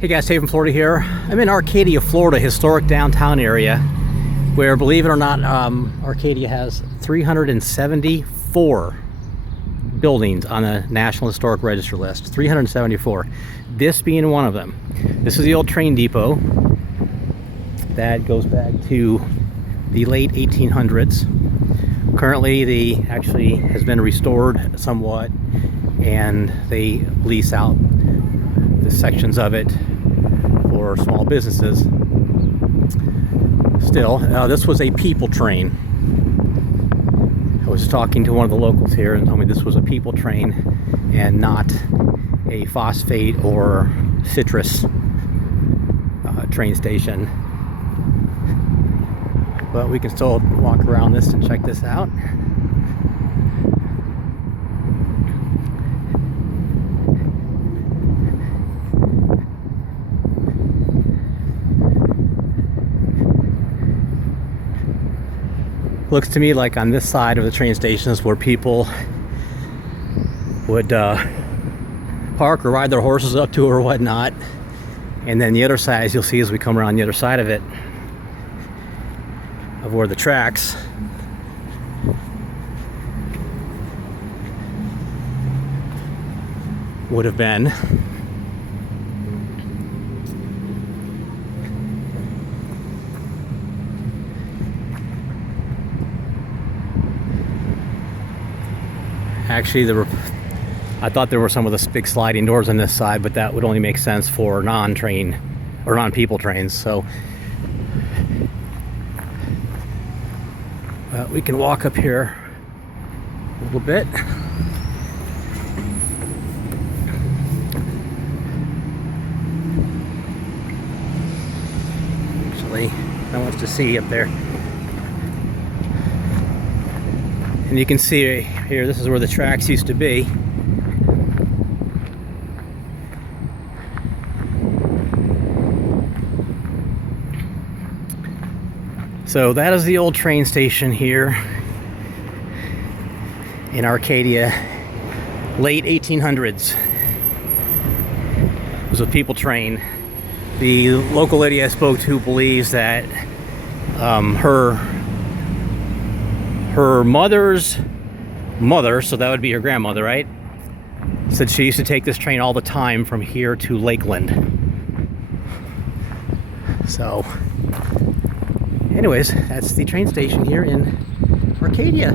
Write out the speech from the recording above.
Hey guys, Dave from Florida here. I'm in Arcadia, Florida, historic downtown area, where, believe it or not, Arcadia has 374 buildings on the National Historic Register list. 374. This being one of them. This is the old train depot that goes back to the late 1800s. Currently, the actually has been restored somewhat, and they lease out the sections of it for small businesses. Still, this was a people train. I was talking to one of the locals here and told me this was a people train and not a phosphate or citrus train station. But we can still walk around this and check this out. Looks to me like on this side of the train station is where people would park or ride their horses up to or whatnot. And then the other side, as you'll see as we come around the other side of it, of where the tracks would have been. Actually, I thought there were some of the big sliding doors on this side, but that would only make sense for non-train or non-people trains. So we can walk up here a little bit. Actually, not much to see up there. And you can see here, this is where the tracks used to be. So that is the old train station here in Arcadia, late 1800s. It was a people train. The local lady I spoke to believes that her mother's mother, so that would be her grandmother, right? Said she used to take this train all the time from here to Lakeland. So, anyways, that's the train station here in Arcadia.